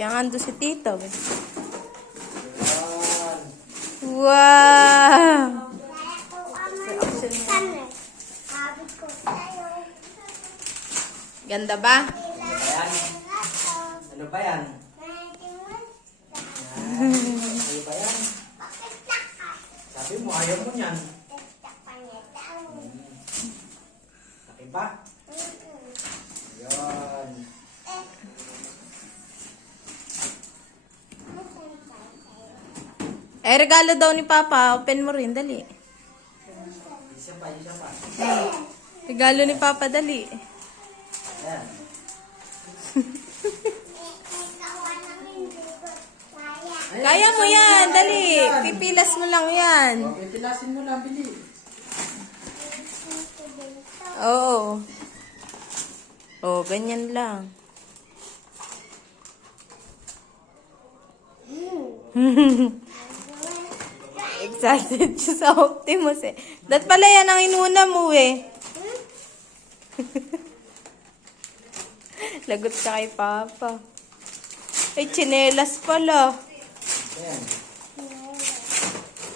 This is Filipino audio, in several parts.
Kaya nga ando si Tito. Eh. Yan. Wow! Ganda ba? Ano ba yan? Ano ba yan? Sabi mo, ayaw mo yan. Laki ba? Yan. Eh, regalo daw ni Papa. Open mo rin, dali. Isa pa, isa pa. Regalo ni Papa, dali. Ayan. Kaya mo yan, dali. Pipilas mo lang yan. O, pipilasin mo lang, bili. Oo. Oh, ganyan lang. Excited siya sa Optimus eh. Dat pala yan ang inuna mo eh. Lagot ka kay Papa. Ay, tsinelas pala. Ayan.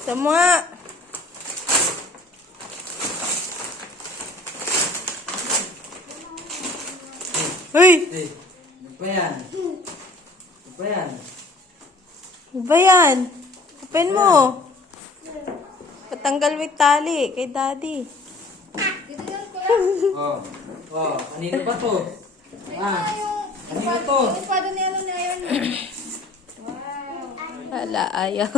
Sama. Uy! Hey, ano ba yan? Ano ba yan? Ano ba yan? Open mo. Patanggal with tali kay Daddy. Oh, oh, kanino ba to? Ah, kanino to? Wala, ayaw.